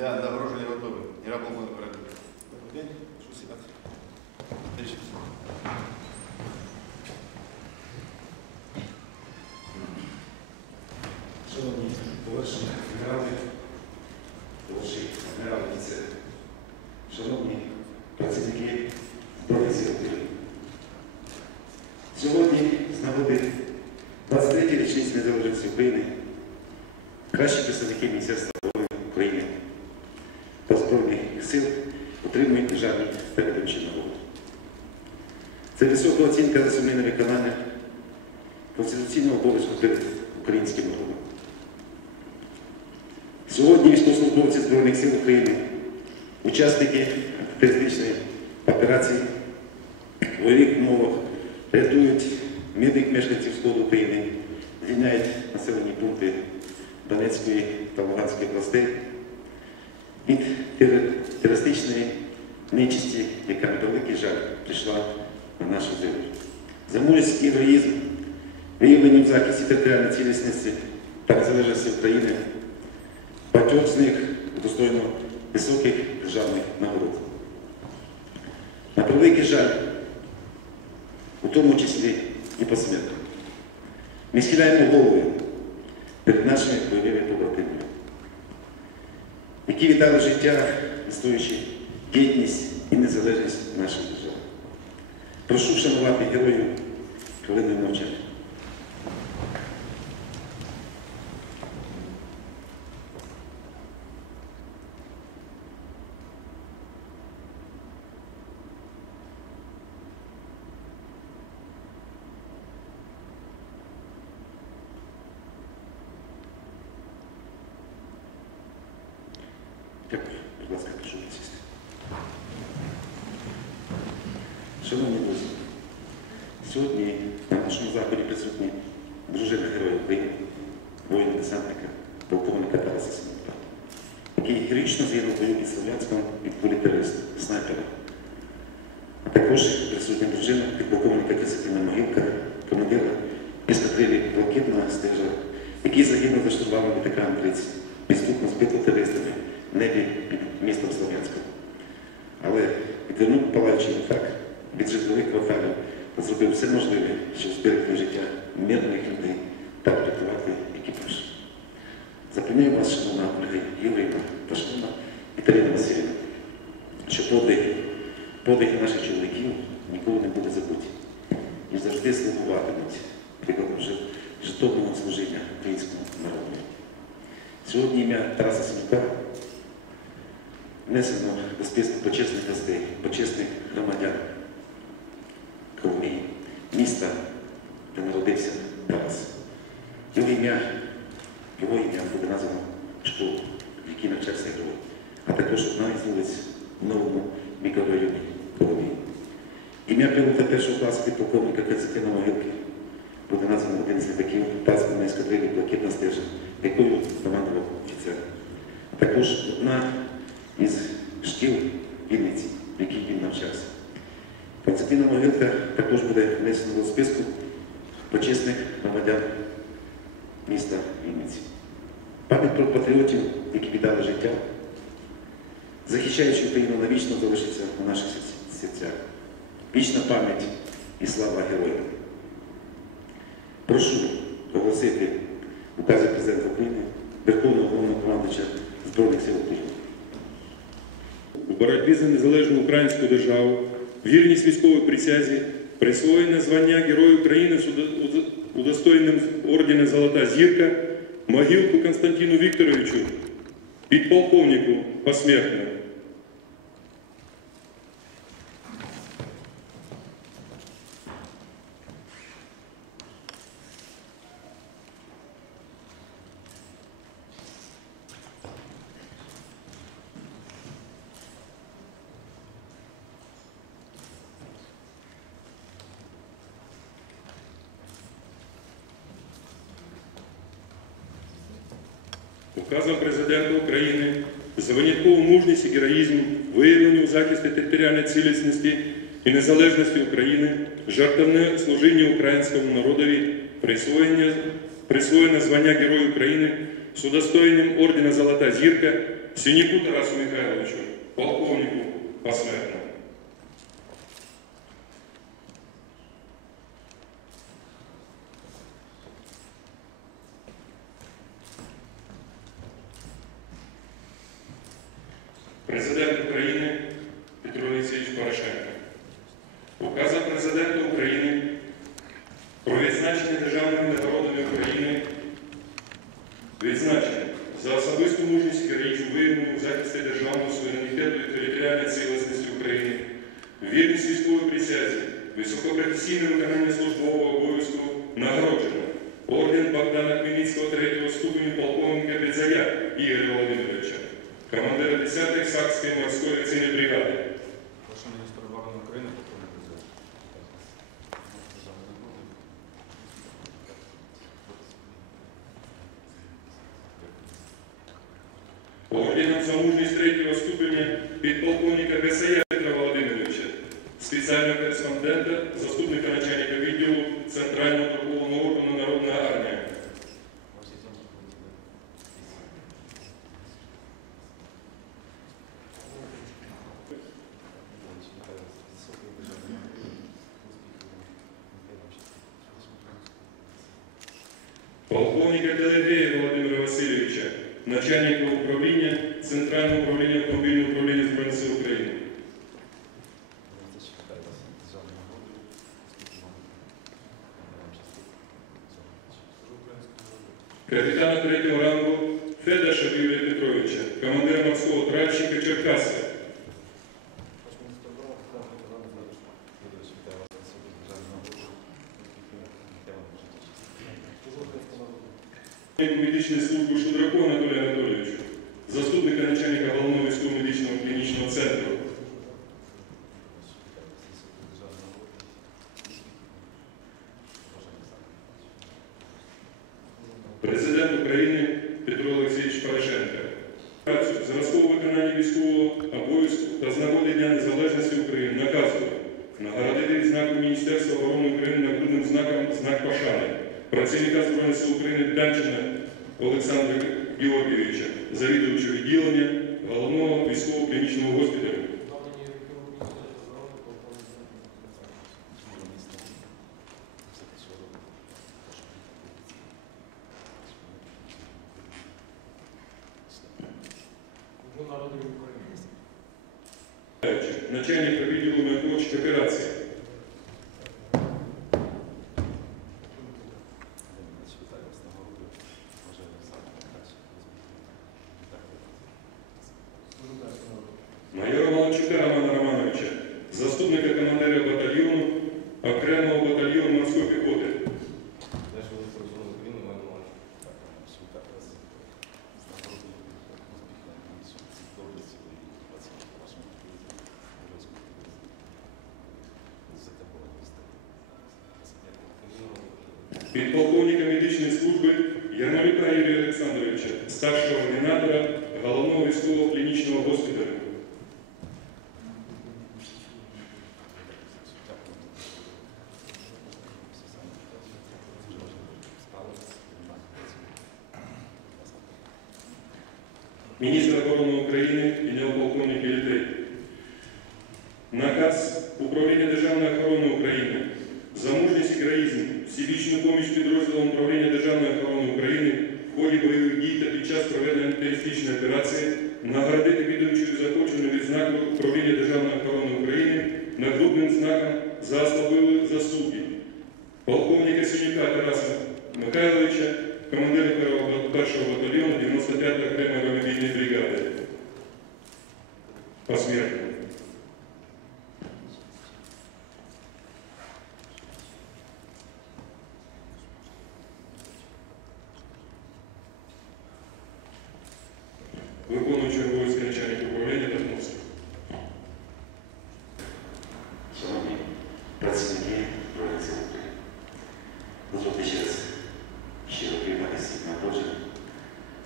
Для нагородження готові. Іра полковник порядок. Тише. Шановні товариші генерали, товариші генерали офіцери, шановні працівники Збройних сил України. Сьогодні з нагоди 23 річниці незалежності України кращі представники Міністерства отримують державні передачі нагоди. Це висока оцінка за сумлінне виконання конституційного обов'язку перед українським народом. Сьогодні військовослужбовці Збройних сил України, учасники терористичної операції в бойових умовах рятують мирних мешканців Сходу України, звільняють населені пункти Донецької та Луганської областей від тер- терористичної нечисті, яка на великий жаль прийшла на нашу землю. За мужність і виявлені в захисті територіальної цілісності та незалежності України, багатьох з них достойно високих державних нагород. На превеликий жаль, у тому числі і посмертно. Ми схиляємо голови перед нашими бойовими побратимами, які віддали життя, відстоюючи гідність і незалежність нашої держави. Прошу шанувати героїв коли не Дякую. Шановні друзі, сьогодні на нашому заході присутні дружина Героя України, воїна десантника, полковника Тараса Семенка, який героїчно загинув в бою під кулі терориста, снайпера. А також присутня дружина підполковника Касатина Могилка, командира ескадрилі Блакитного стежа, який загинув за штурвалом літака 30 підступно збито терористами в небі під містом Слов'янськом. Але відвернув палаючий літак від житлових кварталів та зробив все можливе, щоб зберегти життя мирних людей та врятувати екіпаж. Запевняю вас, шановна Ольга Юріївна та шановна Віталіна Васильівна, що подвиги, подвиги наших чоловіків ніколи не будуть забуті і завжди слугуватимуть прикладом жит- жертовного служіння українському народу. Сьогодні ім'я Тараса Семюка внесено до списку почесних громадян Ковмії, міста, де народився Тарас. Його ім'я, його ім'я буде названо школу, в якій навчався герой, а також одна із вулиць в новому мікрорайоні Коломії. Ім'я пілота першого класу підполковника Кацикина Могилки буде названо один з літаків паспортної ескадрилі Блакитна стежа, якою командував офіцер. Також одна із шкіл Вінниці, в якій він навчався. Константина Могилка також буде внесено до списку почесних громадян міста Вінниці. Пам'ять про патріотів, які віддали життя, захищаючи Україну навічно залишиться у наших серцях. Вічна пам'ять і слава героям. Прошу оголосити укази президента України, Верховного Головнокомандуюча Збройних сил України. У боротьбі за незалежну українську державу, вірність військовій присязі, присвоєне звання Герою України з удо- удо- удостоєним ордена Золота зірка могилку Константину Вікторовичу, підполковнику посмертно. Указом президента України за виняткову мужність і героїзм, виявлені у захисті територіальної цілісності і незалежності України, жартовне служіння українському народові, присвоєння, присвоєне звання Герою України з удостоєнням ордена Золота Зірка Синяку Тарасу Михайловичу, полковнику посмертно. Президент України Петро Олексійович Порошенко. Указом Президента України про відзначення державними нагородами України відзначення за особисту мужність і героїзм у державного суверенітету і територіальної цілісності України, вірність військової присязі, високопрофесійне виконання службового обов'язку нагороджено. Орден Богдана Хмельницького 3 ступеню полковника Бідзая Ігоря Володимировича, командира 10-ї Сакської морської авіаційної бригади, Прошу міністра оборони України, полковника Телегрея Володимира Васильовича, начальника управління Центрального управління автомобільного управління Збройних сил України. Капітана третього рангу Федаша Юрія Петровича, командира морського тральщика Черкаси. медичної служби Шудраку Анатолію Анатолійовичу, заступника начальника головного військово-медичного клінічного центру. Президент України Петро Олексійович Порошенко. Зразкового виконання військового обов'язку та з нагоди Дня Незалежності України наказує нагородити відзнаком Міністерства оборони України нагрудним знаком знак пошани працівника Збройних сил України Данчина Олександра Георгійовича, завідувача відділення головного військово клінічного госпіталю. Начальника відділу миротворчих операцій. майора Маланчука Романа Романовича, заступника командира батальйону окремого батальйону морської піхоти. Підполковника медичної служби Ярмолюка Юрія Олександровича, старшого ординатора головного військового клінічного госпіталю. Міністр оборони України генерал-полковник Ілітей. Наказ Управління Державної охорони України за мужність і героїзм, всебічну поміч підрозділам Управління Державної охорони України в ході бойових дій та під час проведення антитерористичної операції нагородити відомчою заходженою відзнакою Управління Державної охорони України нагрудним знаком за особливі заслуги полковника Синюка Тараса Михайловича, командира першого першого батальйону 95-ї окремої мобільної бригади. Посмертно. Виконуючий обов'язки начальника управління Тарновського. Шановні працівники Збройних сил України, дозвольте ще раз щиро прийматися нагородження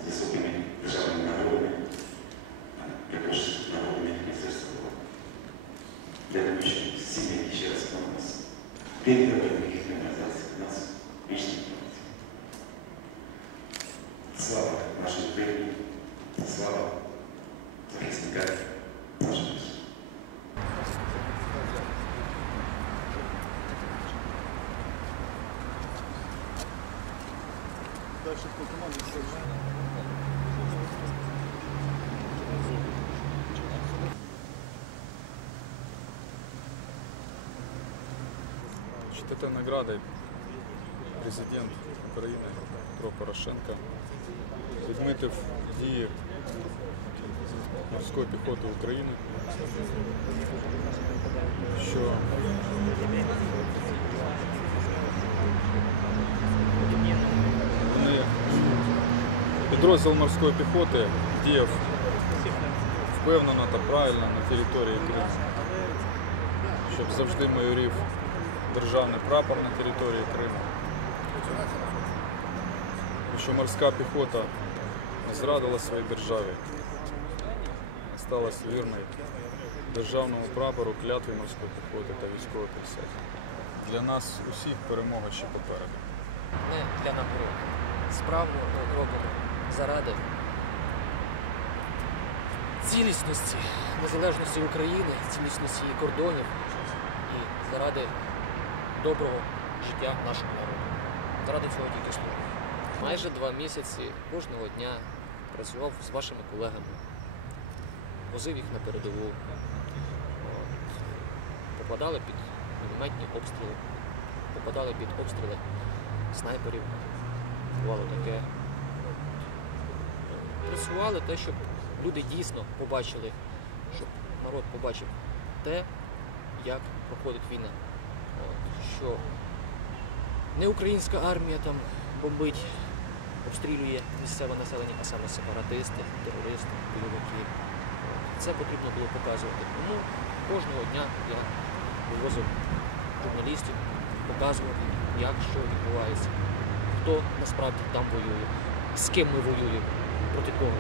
з високими державними нагородами для вищих сімей ще раз на нас. Героям, яких немає зараз нас вічні. Слава нашій Україні, слава захисникам нашої держави. Значить, Это наградой президент України Петро Порошенко відмітив дії морської піхоти України, що вони підрозділ морської піхоти діяв впевнено та правильно на території Криму, щоб завжди майорів державний прапор на території Криму. Що морська піхота зрадила своїй державі, сталася вірною державному прапору, клятві морської піхоти та військової присяги. Для нас усіх перемога ще попереду. не для нагород. Справу робимо заради цілісності, незалежності України, цілісності кордонів і заради доброго життя нашого народу. Заради цього тільки служимо. Майже два місяці кожного дня працював з вашими колегами, возив їх на передову, попадали під мінометні обстріли, попадали під обстріли снайперів, бувало таке. Працювали те, щоб люди дійсно побачили, щоб народ побачив те, як проходить війна. Що не українська армія там бомбить, обстрілює місцеве населення, а саме сепаратисти, терористи, бойовики. Це потрібно було показувати. Тому кожного дня я вивозив журналістів, показувати, як що відбувається, хто насправді там воює, з ким ми воюємо, проти кого.